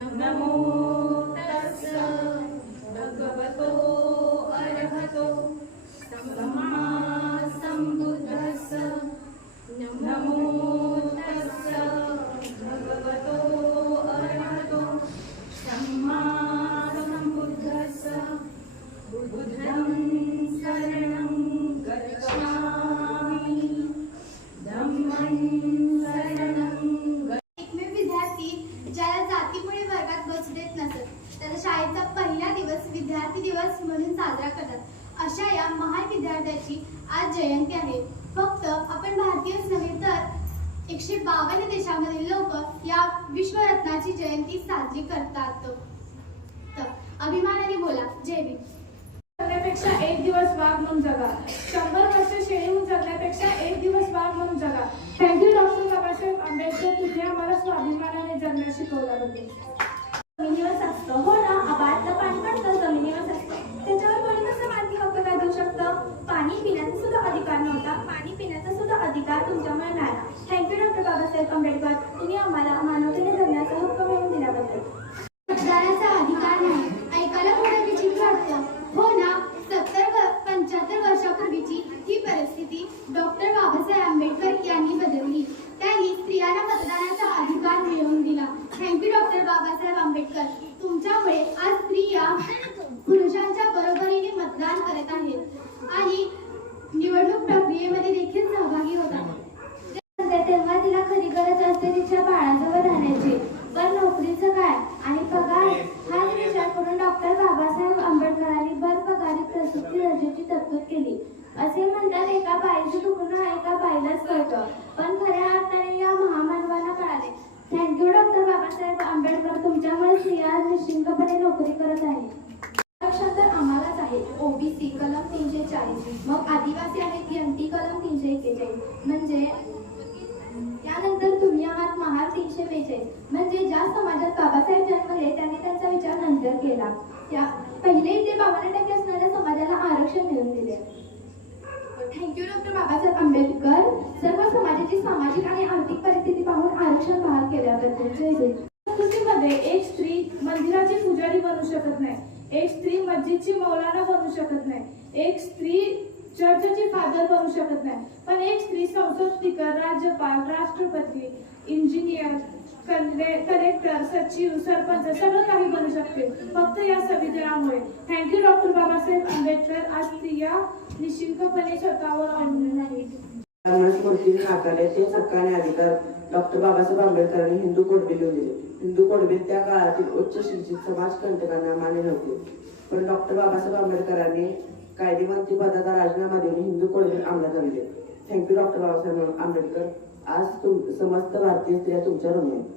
नमो तस्स भगवतो अरहतो सम्मा सम्बुद्धस्स नमो तस्स भगवतो अरहतो सम्मा सम्बुद्धस्स बुद्धं शरणं गच्छामि धम्मं शरणं एकमेव विद्यार्थी ज्याला जातीमुळे वर्गात बसू देत नसत, त्याचा शाळेचा पहिला दिवस विद्यार्थी दिवस म्हणून साजरा करतात. अशा या महान विद्यार्थ्याची आज जयंती आहे. फक्त आपण भारतीयच नव्हे तर 152 देशांमधील लोक या विश्वरत्नाची जयंती साजरी करतात. तर अभिमानाने बोला जय भीम. जगण्यापेक्षा एक दिवस वाघ म्हणून जगा. 100 वर्ष शेळीहून जगण्यापेक्षा एक दिवस वाघ म्हणून जगा. थँक्यू डॉक्टर बाबासाहेब आंबेडकर, तुम्ही आम्हाला स्वाभिमानाने जगण्यास शिकवल्याबद्दल. जमिनीवर असतं. हो ना, आबादलं पाणी पडतं जमिनीवर असतं. त्याच्यावर कोणी कसं मानवी हक्क काय देऊ शकतं? पाणी पिण्याचा सुद्धा अधिकार नव्हता. पाणी पिण्याचा सुद्धा अधिकार तुमच्यामुळे मिळाला. थँक्यू डॉक्टर बाबासाहेब आंबेडकर, तुम्ही आम्हाला मानवतेने जगण्याचा हक्क मिळवून दिल्याबद्दल. मतदानाचा अधिकार नाही, ऐकायला थोडं विचित्र वाटतं. हो ना, 70-75 वर्षापूर्वीची ही परिस्थिती डॉक्टर बाबासाहेब आंबेडकर यांनी बदलली. त्यांनी स्त्रियांना मतदानाचा अधिकार मिळवून दिला. थँक्यू डॉक्टर बाबासाहेब आंबेडकर, तुमच्यामुळे आज स्त्रिया पुरुषांच्या बरोबरीने मतदान करत आहेत आणि निवडणूक प्रक्रियेमध्ये देखील सहभागी होत आहेत. तेव्हा तिला खरी गरज असते तिच्या बाळाजवळ राहण्याची. पण नोकरीचं काय आणि पगार हाच विचार करून डॉक्टर बाबासाहेब आंबेडकरांनी भरपगारी प्रसूती दर्जाची तरतूद केली. असे म्हणतात एका बाईचं दुखणं एका बाईलाच कळतं, पण खऱ्या अर्थाने या महामानवांना कळाले. थँक्यू डॉक्टर बाबासाहेब आंबेडकर, तुमच्यामुळे स्त्रिया निश्चिंतपणे नोकरी करत आहेत. आरक्षण तर आम्हालाच आहे. ओबीसी कलम 340, मग आदिवासी आहेत एनटी कलम 341, म्हणजे त्यानंतर तुम्ही आहात महार 342, म्हणजे ज्या समाजात बाबासाहेब जन्मले त्यांनी त्यांचा विचार नंतर केला. त्या पहिले ते 52% असणाऱ्या समाजाला आरक्षण मिळवून दिले. थँक्यू डॉक्टर बाबासाहेब आंबेडकर, सर्व समाजाची सामाजिक आणि आर्थिक परिस्थिती पाहून आरक्षण बहाल केल्याबद्दल. जय जय. संस्कृतीमध्ये एक स्त्री मंदिराची पुजारी बनू शकत नाही, एक स्त्री मस्जिदची मौलाना बनू शकत नाही, एक स्त्री चर्चची फादर बनू शकत नाही, पण एक स्त्री संसद स्पीकर, राज्यपाल, राष्ट्रपती, इंजिनियर, कलेक्टर, सचिव, सरपंच सगळं काही बनू शकते फक्त या संविधानामुळे. थँक्यू डॉक्टर बाबासाहेब आंबेडकर, आज स्त्रिया निश्चिंतपणे स्वतःवर अवलंबून आहेत. कोणतीही नाकारले ते हक्काने अधिकार डॉक्टर बाबासाहेब आंबेडकरांनी हिंदू कोड बिल लिहून दिले. हिंदू कोड बिल त्या काळातील उच्च शिक्षित समाजकंटकांना मान्य नव्हते, पण डॉक्टर बाबासाहेब आंबेडकरांनी कायदेमंत्री पदाचा राजीनामा देऊन हिंदू कोड बिल अंमलात आणले. थँक्यू डॉक्टर बाबासाहेब आंबेडकर, आज समस्त भारतीय स्त्रिया तुमच्या ऋणी आहेत.